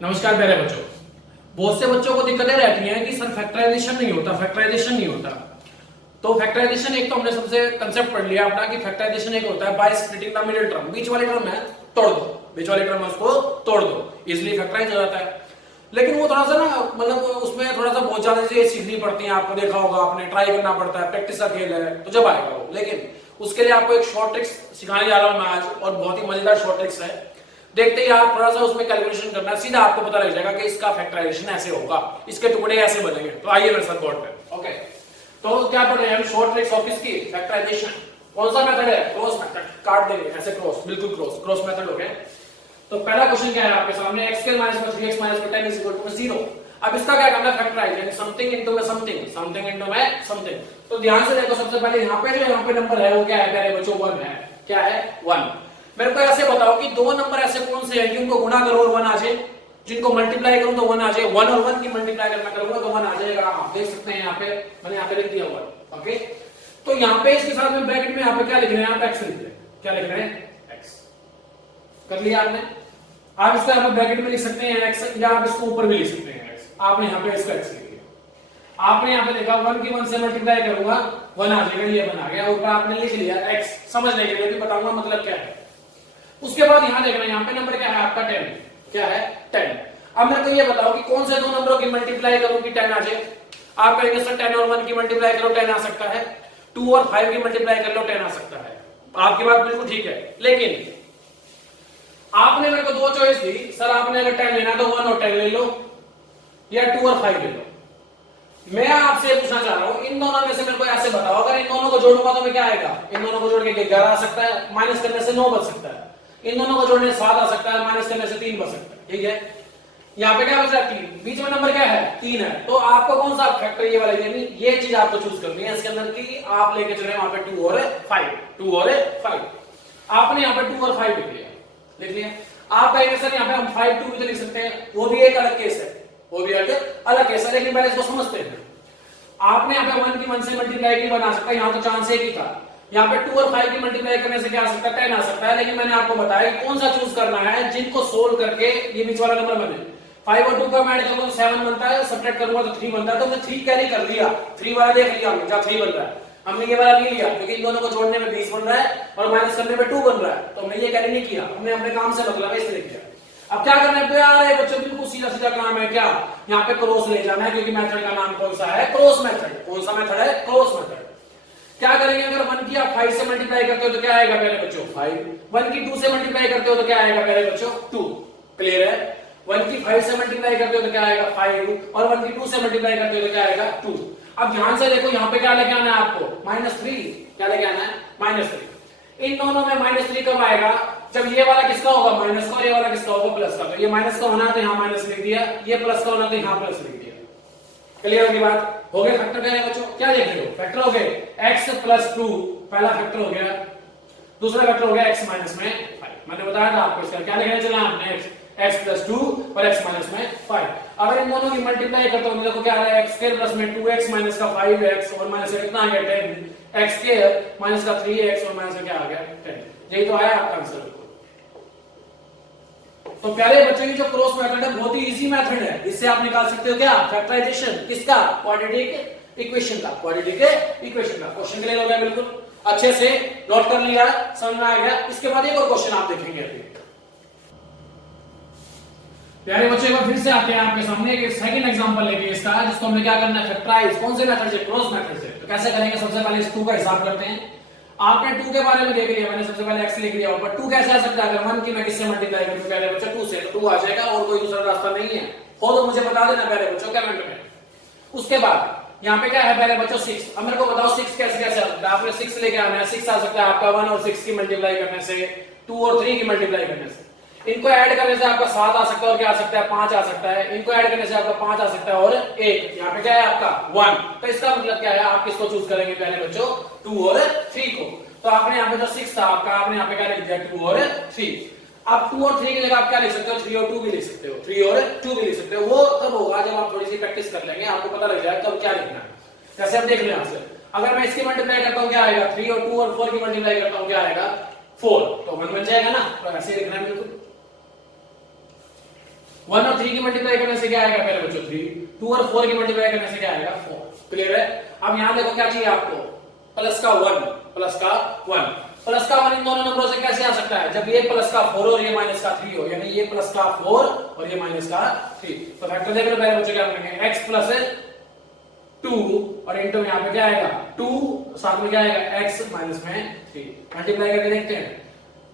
नमस्कार प्यारे बच्चों। बहुत से बच्चों को दिक्कतें रहती हैं कि सर फैक्टराइजेशन नहीं होता, फैक्टराइजेशन नहीं होता। तो फैक्टराइजेशन एक तो हमने सबसे कंसेप्ट पढ़ लिया अपना कि फैक्टराइजेशन एक होता है by splitting the middle term, बीच वाले टर्म है तोड़ दो, बीच वाले टर्म है उसको तोड़ दो, इजीली फैक्टराइज हो जाता है। लेकिन वो थोड़ा सा ना मतलब उसमें थोड़ा सा बहुत ज्यादा चीजें सीखनी पड़ती हैं, आपको देखा होगा, आपने ट्राई करना पड़ता है, प्रैक्टिस का खेल है, तो जब आएगा वो। लेकिन उसके लिए आपको एक शॉर्ट ट्रिक्स सिखाने जा रहा हूं मैं आज, और बहुत ही मजेदार शॉर्ट ट्रिक्स है। देखते ही आप थोड़ा सा उसमें कैलकुलेशन करना, सीधा आपको पता लग जाएगा कि इसका फैक्टराइजेशन ऐसे होगा, इसके टुकड़े ऐसे बनेंगे। तो आइए मेरे साथ बोर्ड पे। ओके, तो क्या पढ़ रहे हैं हम? शॉर्ट ट्रिक्स ऑफ इसकी फैक्टराइजेशन। कौन सा मेथड है? Cross method. काट देंगे ऐसे, क्रॉस, बिल्कुल क्रॉस, क्रॉस मेथड हो गया। तो पहला क्वेश्चन क्या है आपके सामने? x square minus 3x minus 10 is equal to 0। अब इसका क्या करना है? फैक्टराइज, यानी समथिंग इनटू में समथिंग, समथिंग इनटू में समथिंग। तो ध्यान से देखो, सबसे पहले यहाँ पे जो यहाँ पे नंबर है वो क्या है प्यारे बच्चों? 1 है। क्या है? 1। मेरे को ऐसे बताओ कि दो नंबर ऐसे कौन से हैं जिनको गुणा करो और 1 आ जाए, जिनको मल्टीप्लाई करूं तो 1 आ जाए। 1 और 1 की मल्टीप्लाई करना करूंगा तो 1 आ जाएगा। आप देख सकते हैं यहाँ पे मैंने यहाँ पे लिख दिया 1। ओके, तो यहाँ पे इसके साथ में ब्रैकेट में यहाँ पे क्या लिख रहे हैं? यहाँ पे x लिख रहे हैं। क्या लिख रहे हैं? x। कर लिया आपने? आप इसको यहाँ पे ब्रैकेट में लिख सकते हैं x, या आप इसको ऊपर भी लिख सकते हैं x। आपने यहाँ पे इसका x लिख दिया। आपने यहाँ पे देखा 1 की 1 से मल्टीप्लाई करूंगा 1 आ जाएगा, ये 1 आ गया। ऊपर आपने लिख लिया x, समझने के लिए भी बताऊंगा मतलब क्या है। उसके बाद यहां देखना, यहां पे नंबर क्या है आपका? 10। क्या है? 10। अब मेरे को ये बताओ कि कौन से दो नंबरों की मल्टीप्लाई करूं कि 10 आ जाए? आप कहेंगे सर 10 और 1 की मल्टीप्लाई करो 10 आ सकता है, 2 और 5 की मल्टीप्लाई कर लो 10 आ सकता है। आपकी बात बिल्कुल ठीक है, लेकिन आपने मेरे को दो चॉइस दी, सर आपने अगर 10 लेना तो 1 और 10 ले लो, या 2 और 5 ले लो। मैं आपसे पूछना चाह रहा हूं, इन दोनों में से मेरे को ऐसे बताओ, अगर इन दोनों को जोड़ूंगा तो मैं क्या आएगा? इन दोनों को जोड़ के 11 आ सकता है, माइनस करने से 9 बच सकता है। इन दोनों को जोड़ने से 7 आ सकता है, माइनस करने से 3 बच सकता है। ठीक है, यहाँ पे क्या बच रहा है? 3। बीच में नंबर क्या है? 3 है। तो आपको कौन सा फैक्टर ये वाला, यानी ये चीज आपको चूज करनी है इसके अंदर की आप लेके चले वहां पे 2 और 5, 2 और 5। आपने यहाँ पे 2 और 5 लिख लिया, लिख लिया। आप कहेंगे सर यहाँ पे हम 5 2 भी तो लिख सकते हैं, वो भी एक अलग केस है, वो भी एक अलग केस है, लेकिन पहले इसको समझते हैं। आपने यहाँ पे 1 की 1 से मल्टीप्लाई की बना सकता है, यहाँ तो चांस एक ही था। यहाँ पे 2 और 5 की मल्टीप्लाई करने से क्या आ सकता है? 10 आ सकता है। लेकिन मैंने आपको बताया कौन सा चूज करना है, जिनको सोल्व करके ये बीच वाला नंबर बने। 5 और 2 का ऐड करूंगा तो 7 बनता है, सब्ट्रैक्ट करूंगा तो 3 बनता है। तो मैं 3 कैरी कर लिया, 3 वाला देख लिया हमने, जहां 3 बन रहा है हमने ये वाला नहीं लिया, क्योंकि इन दोनों को जोड़ने में 20 बन रहा है और माइनस करने में 2 बन रहा है, तो हमने ये कैरी नहीं किया, हमने अपने काम से मतलब है इसलिए किया। अब क्या करना है यार बच्चों? बिल्कुल सीधा सीधा काम है। क्या? यहाँ पे क्रॉस ले जाना है, क्योंकि मेथड का नाम कौन सा है? Cross method. कौन सा मेथड है? Cross method. क्या करेंगे? अगर 1 की आप 5 से मल्टीप्लाई करते हो तो क्या आएगा पहले बच्चों? 5। 1 की 2 से मल्टीप्लाई करते हो तो क्या आएगा पहले बच्चों? 2। क्लियर है? 1 की 5 से मल्टीप्लाई करते हो तो क्या आएगा? 5। और 1 की 2 से मल्टीप्लाई करते हो तो क्या आएगा? 2। अब ध्यान से देखो, यहाँ पे क्या लेके आना है आपको? -3। क्या लेके आना है? -3। इन दोनों में -3 कब आएगा? जब ये वाला किसका होगा? माइनस का, और ये वाला किसका होगा? प्लस का। तो ये माइनस का होना है तो यहाँ माइनस लिख दिया, ये प्लस का होना तो यहाँ प्लस लिख दिया। क्लियर होगी बात? हो गया फैक्टर क्या है बच्चों? क्या देख रहे हो? फैक्टर हो गए x + 2, पहला फैक्टर हो गया। दूसरा फैक्टर हो गया x - में 5। मैंने बताया था आपको इसका क्या लिखना चला हमने, x + 2 और x - में 5। अगर इन दोनों की मल्टीप्लाई करता हूं देखो क्या आ रहा है? x² में 2x माइनस का 5x और माइनस कितना आ गया? 10। x² माइनस का 3x और माइनस का क्या आ गया? 10। यही तो आया आपका आंसर। तो प्यारे बच्चों की जो क्रॉस मेथड है बहुत ही इजी मेथड है, इससे आप निकाल सकते हो क्या? फैक्टराइजेशन किसका? क्वाड्रेटिक इक्वेशन का। क्वाड्रेटिक इक्वेशन का क्वेश्चन क्लियर हो गया? बिल्कुल अच्छे से नोट कर लिया, समझ में आ गया? इसके बाद एक और क्वेश्चन आप देखेंगे अभी। प्यारे बच्चों एक फिर से आते हैं आपके सामने एक सेकंड एग्जांपल लेके इसका, जिसको हमें क्या करना है? फैक्टराइज। कौन से मेथड से? क्रॉस मेथड से। तो कैसे करेंगे? सबसे पहले इस 2 का हिसाब करते हैं। आपने 2 के बारे में देख लिया, मैंने सबसे पहले x लिख लिया, पर 2 कैसे आ सकता है? अगर 1 की मैं किससे मल्टीप्लाई करूं पहले बच्चा? 2 से, तो 2 आ जाएगा और कोई दूसरा रास्ता नहीं है। हो तो मुझे बता देना पहले बच्चों कमेंट में। उसके बाद यहाँ पे क्या है पहले बच्चों? 6। अब मेरे को बताओ 6 कैसे कैसे आ सकता है? आपने 6 लेके आना है। 6 आ सकता है आपका 1 और 6 की मल्टीप्लाई करने से, 2 और 3 की मल्टीप्लाई करने से। इनको ऐड करने से आपका 7 आ सकता है, और क्या आ सकता है? 5 आ सकता है। इनको ऐड करने से आपका 5 आ सकता है और 1। यहाँ पे क्या है आपका? 1। तो इसका मतलब क्या है? आप किसको चूज करेंगे पहले बच्चों? 2 और 3 को। तो आपने यहाँ पे जो 6 था आपका, आपने यहाँ पे क्या लिख दिया? 2 और 3। अब 2 और 3 की जगह आप क्या लिख सकते हो? 3 और 2 भी लिख सकते हो। 3 और 2 भी लिख सकते हो। वो तब होगा जब आप थोड़ी सी प्रैक्टिस कर लेंगे, आपको पता लग जाएगा कब क्या लिखना है। जैसे आप देख लें, यहाँ से अगर मैं इसकी मल्टीप्लाई करता हूँ क्या आएगा? 3 और 2 और 4 की मल्टीप्लाई करता हूँ क्या आएगा? 4। तो 1 बन जाएगा ना? तो ऐसे लिखना है बिल्कुल। 1 और 3 की मल्टीप्लाई करने से क्या आएगा पहले बच्चों 3, 2 और 4 की मल्टीप्लाई करने से क्या आएगा 4। क्लियर है? अब यहां देखो क्या चाहिए आपको, प्लस का 1, प्लस का 1, प्लस का 1 इन दोनों नंबरों से कैसे आ सकता है, जब ये प्लस का 4 और ये माइनस का 3 हो, यानी ये प्लस का 4 और ये माइनस का 3। तो फैक्टर देख लो पहले बच्चों क्या करेंगे, x प्लस 2 और इंटू यहां पे क्या आएगा 2, साथ में क्या आएगा x माइनस में 3। मल्टीप्लाई करके देखते हैं,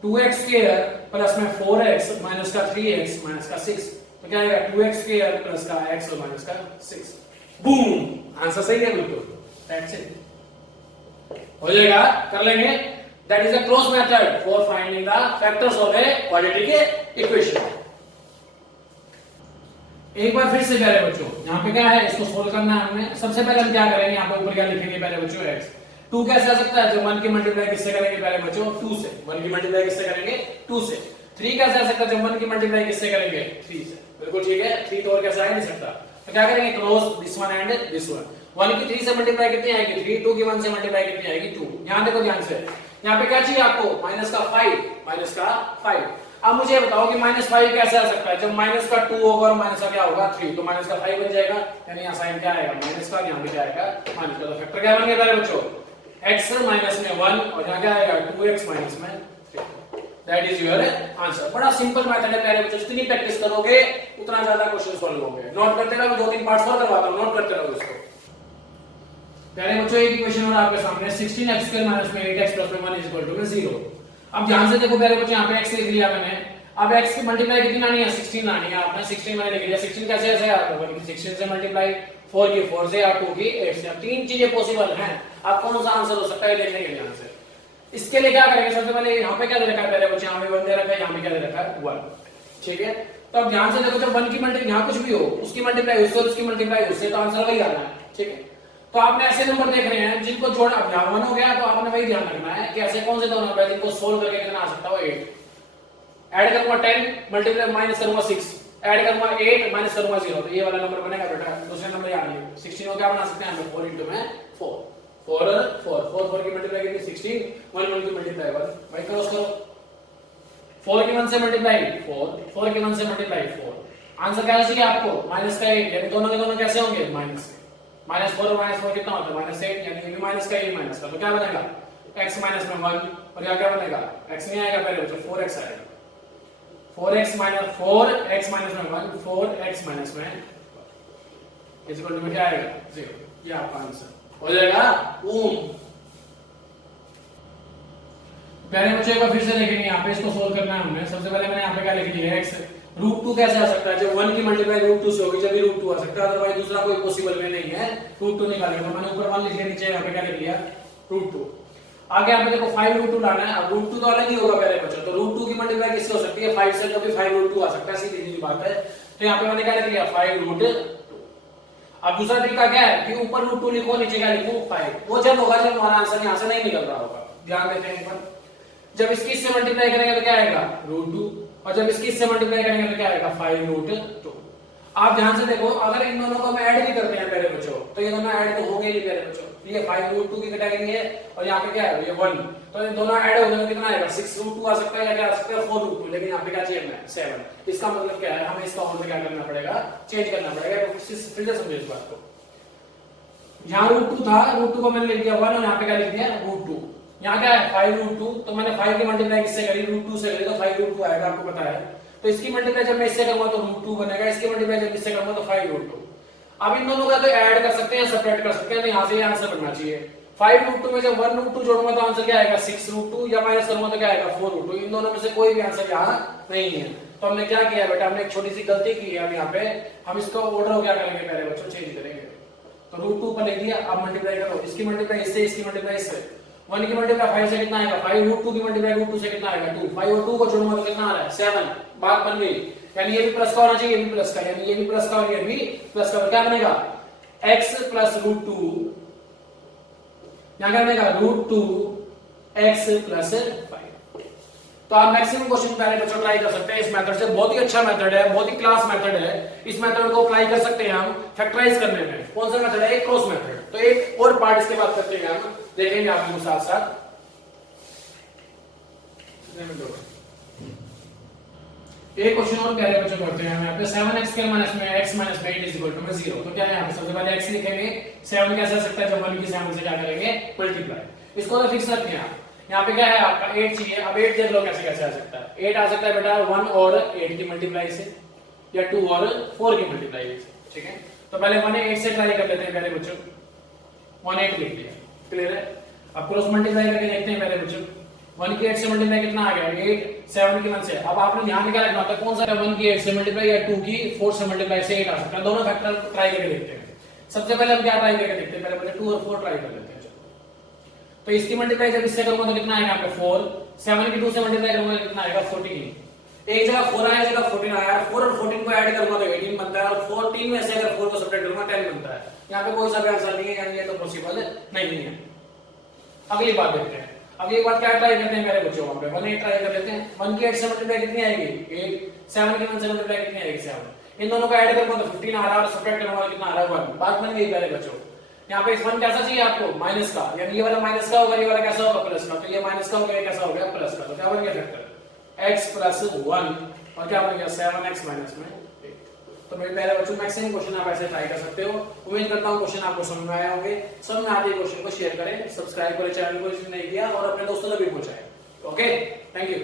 2x स्क्वायर प्लस में 4x माइनस का 3x माइनस का 6, तो क्या आएगा 2x स्क्वायर प्लस का x और माइनस का 6। बूम, आंसर सही है बिल्कुल, दैट्स इट। हो जाएगा, कर लेंगे। That is a cross method for finding the factors of a quadratic equation. एक बार फिर से पहले बच्चों यहां पे क्या है, इसको सोल्व करना है हमें। सबसे पहले हम क्या करेंगे, यहां पे ऊपर क्या लिखेंगे पहले बच्चों x। 2 कैसे आ सकता है, जब 1 की मल्टीप्लाई किससे करेंगे पहले बच्चों 2 से, 1 की मल्टीप्लाई किससे करेंगे 2 से। 3 कैसे आ सकता है, जब 1 की मल्टीप्लाई किससे करेंगे 3 से। बिल्कुल ठीक है, 3 तो और कैसे आ नहीं सकता। तो क्या करेंगे, cross this one and this one. 1 की 3 से मल्टीप्लाई कितनी आएगी 3, 2 की 1 से मल्टीप्लाई कितनी आएगी 2। यहां देखो ध्यान से, यहां पे क्या चाहिए आपको, माइनस का 5, माइनस का 5। अब मुझे बताओ कि -5 कैसे आ सकता है, जब माइनस का 2 होगा और माइनस का क्या होगा 3, तो माइनस का 5 बन जाएगा, यानी यहां साइन क्या आएगा माइनस का, यहां पे क्या आएगा माइनस का। तो फैक्टर क्या बन गया पहले बच्चों, x माइनस में 1 और यहां क्या आएगा 2x माइनस में 3। That is your answer. बड़ा सिंपल मेथड है पहले बच्चों, जितनी प्रैक्टिस करोगे उतना ज्यादा क्वेश्चन सॉल्व होंगे। नोट करते रहो, 2-3 पार्ट सॉल्व करवाता हूं, नोट करते रहो इसको। पहले बच्चों एक इक्वेशन और आपके सामने 16x² माइनस में 8x प्लस में 1 इज इक्वल टू 0। अब ध्यान से देखो पहले बच्चों, यहां पे x लिख लिया मैंने। अब x की मल्टीप्लाई कितनी लानी है 16 लानी है, आपने 16 मैंने लिख लिया। 16 कैसे ऐसे आता है, 16 से मल्टीप्लाई 4 की 4 से और 2 की 8 से। अब तीन चीजें पॉसिबल हैं, आप कौन सा आंसर हो सकता है देखने के ध्यान से। इसके लिए क्या करेंगे, सबसे पहले यहाँ पे क्या दे रखा है पहले बच्चे, यहाँ पे 1 दे रखा है, यहाँ पे क्या दे रखा है 1। ठीक है, तो अब ध्यान से देखो, जब 1 की मल्टीप्लाई यहाँ कुछ भी हो, उसकी मल्टीप्लाई उससे, उसकी मल्टीप्लाई उससे, तो आंसर वही आना है। ठीक है, तो आपने ऐसे नंबर देख रहे हैं जिनको जोड़ा, अब यहाँ 1 हो गया, तो आपने वही ध्यान रखना है कि ऐसे कौन से दो नंबर है जिनको सोल्व करके कितना आ सकता है 8। ऐड करूंगा 10 मल्टीप्लाई माइनस करूंगा 6, ऐड करूंगा 8 माइनस करूंगा 0, तो ये वाला नंबर बनेगा बेटा। दूसरे नंबर याद है 16 को क्या बना सकते हैं हम 4 into में 4 4 4 4 की मल्टीप्लाई कितनी 16, 1 1 की मल्टीप्लाई 1, भाई क्रॉस करो। 4 की 1 से मल्टीप्लाई 4, 4 की 1 से मल्टीप्लाई 4। आंसर क्या चाहिए आपको माइनस का 8, यानी दोनों के दोनों कैसे होंगे माइनस के। -4 और -4 कितना होता है -8, यानी ये भी माइनस का ये माइनस का, तो क्या बनेगा x माइनस में 1 और यहाँ क्या बनेगा x नहीं आएगा पहले बच्चों 4x आएगा। 4x माइनस 4x माइनस में 1, 4x माइनस में इज इक्वल टू क्या आएगा 0। ये आपका आंसर हो जाएगा। पहले बच्चों एक बार फिर से देखेंगे, यहाँ पे इसको सोल्व करना है हमने। सबसे पहले मैंने यहाँ पे क्या लिख लिया है x। √2 कैसे आ सकता है, जब 1 की मल्टीप्लाई √2 से होगी जब भी √2 आ सकता है, अदरवाइज दूसरा कोई पॉसिबल वे नहीं है √2 निकालने का। मैंने ऊपर 1 लिख लिया, नीचे यहाँ पे क्या लिख लिया √2। आगे यहाँ पे देखो 5√2 लाना है। अब √2 तो अलग ही होगा पहले बच्चों, तो √2 की मल्टीप्लाई किससे हो सकती है 5 से, तो भी 5√2 आ सकता है, सीधी सीधी बात है। तो यहाँ पे मैंने क्या लिख लिया 5√2। अब दूसरा तरीका क्या है कि ऊपर √2 लिखो, नीचे क्या लिखो 5। वो जब होगा जब हमारा आंसर यहाँ से नहीं निकल रहा होगा। ध्यान देते हैं एक बार, जब इसकी इससे मल्टीप्लाई करेंगे तो क्या आएगा √2, और जब इसकी इससे मल्टीप्लाई करेंगे तो क्या आएगा 5√2। आप ध्यान से देखो, अगर इन दोनों को हम ऐड भी करते हैं पहले बच्चों, तो ये दोनों ऐड तो होंगे ही पहले बच्चों। ये 5√2 की कैटेगरी है और यहाँ पे क्या है ये 1, तो इन दोनों ऐड हो गए तो कितना आएगा 6√2 आ सकता है, या क्या आ सकता है 4√2। लेकिन यहाँ पे क्या चाहिए हमें 7। इसका मतलब क्या है, हमें इसका ऑर्डर क्या करना पड़ेगा चेंज करना पड़ेगा। फिर से समझो इस बात को, यहाँ √2 था, √2 को मैंने लिख दिया 1 और यहाँ पे क्या लिख दिया √2। यहाँ क्या है 5√2, तो मैंने 5 की मल्टीप्लाई किससे करी √2 से करी, तो 5√2 आएगा, आपको पता है। तो इसकी मल्टीप्लाई जब मैं इससे करूंगा तो √2 बनेगा, इसकी मल्टीप्लाई जब इससे करूंगा तो 5√2। अब इन दोनों का तो ऐड कर सकते हैं, सेपरेट कर सकते हैं, तो यहाँ से ये आंसर बनना चाहिए 5√2 में जब 1√2 जोड़ूंगा तो आंसर क्या आएगा 6√2, या माइनस करूंगा तो क्या आएगा 4√2। इन दोनों में से कोई भी आंसर यहाँ नहीं है। तो हमने क्या किया बेटा, हमने एक छोटी सी गलती की है। अब यहाँ पे हम इसका ऑर्डर क्या करेंगे पहले बच्चों चेंज करेंगे। तो √2 पर लिख दिया, अब मल्टीप्लाई करो, इसकी मल्टीप्लाई इससे, इसकी मल्टीप्लाई इससे। 1 की मल्टीप्लाई 5 से कितना आएगा 5, √2 की मल्टीप्लाई √2 से कितना आएगा 2, 5 और 2 को जोड़ूंगा तो कितना आ रहा है 7। बात बन गई, यानी ये भी प्लस का होना चाहिए, ये भी प्लस का, यानी ये भी प्लस का और ये भी प्लस का। तो क्या बनेगा x प्लस √2, यहाँ क्या बनेगा √2x प्लस 5। तो आप मैक्सिमम क्वेश्चन पहले बच्चों ट्राई कर सकते हैं इस मेथड से। बहुत ही अच्छा मेथड है, बहुत ही क्लास मेथड है। इस मेथड को अप्लाई कर सकते हैं हम फैक्टराइज करने में। कौन सा मेथड है, क्रॉस मेथड। तो एक और पार्ट इसके बाद करते हैं, हम देखेंगे आपको साथ साथ। एक क्वेश्चन और प्यारे बच्चों करते हैं हम यहाँ पे 7x स्क्वायर माइनस में x माइनस में 8 इज इक्वल टू में 0। तो क्या है यहाँ पे सबसे पहले x लिखेंगे, 7 कैसे आ सकता है जब 1 की 7 से क्या करेंगे मल्टीप्लाई। इसको तो फिक्स रखें आप। यहाँ पे क्या है आपका 8 चाहिए, अब 8 देख लो कैसे कैसे आ सकता है। 8 आ सकता है बेटा 1 और 8 की मल्टीप्लाई से या 2 और 4 की मल्टीप्लाई से, ठीक है। तो पहले 1 8 से ट्राई कर लेते हैं प्यारे बच्चों, 1 8 लिख लिया, क्लियर है। अब क्रॉस मल्टीप्लाई करके देखते हैं प्यारे बच्चों, 1 की 8 से मल्टीप्लाई कितना आ गया 8, 7 की 1 से। अब आपने ध्यान में क्या रखना होता है, कौन सा 1 की 8 से मल्टीप्लाई या 2 की 4 से मल्टीप्लाई से 8 आ सकता है। दोनों फैक्टर ट्राई करके देखते हैं। सबसे पहले हम क्या ट्राई करके देखते हैं, पहले पहले 2 और 4 ट्राई कर लेते हैं। तो इसकी मल्टीप्लाई जब इससे करूंगा तो कितना आएगा यहाँ पे 4, 7 की 2 से मल्टीप्लाई करूंगा कितना आएगा 14। एक जगह 4 आया, जगह 14 आया, 4 और 14 को ऐड करूंगा तो 18 बनता है, और 14 में से अगर 4 को सब्ट्रैक्ट करूंगा 10 बनता है। यहाँ पे कोई सा भी आंसर नहीं है, यानी ये तो पॉसिबल नहीं है। अगली बात देखते हैं। अगली बात क्या ट्राई करते हैं मेरे बच्चों, वहां पे 1 8 ट्राई कर लेते हैं। 1 की 8 से मल्टीप्लाई कितनी आएगी 8, 7 की 1 से मल्टीप्लाई कितनी आएगी 7। इन दोनों को ऐड करूंगा तो 15 आ रहा है और सब्ट्रैक्ट करूंगा कितना आ रहा है 1। बात बन गई मेरे बच्चों। यहाँ पे इस 1 कैसा चाहिए आपको माइनस का, यानी ये वाला माइनस का होगा, ये वाला कैसा होगा प्लस का। तो ये माइनस का हो गया, कैसा हो गया प्लस का। तो क्या बन गया फैक्टर x प्लस 1 और क्या बन गया 7x माइनस में 8। तो मेरे प्यारे बच्चों मैक्सिमम क्वेश्चन आप ऐसे ट्राई कर सकते हो। उम्मीद करता हूँ क्वेश्चन आपको समझ में आए होंगे। समझ में आते ही क्वेश्चन को शेयर करें, सब्सक्राइब करें चैनल को जिसने नहीं किया, और अपने दोस्तों तक भी पहुंचाएं। Okay, thank you.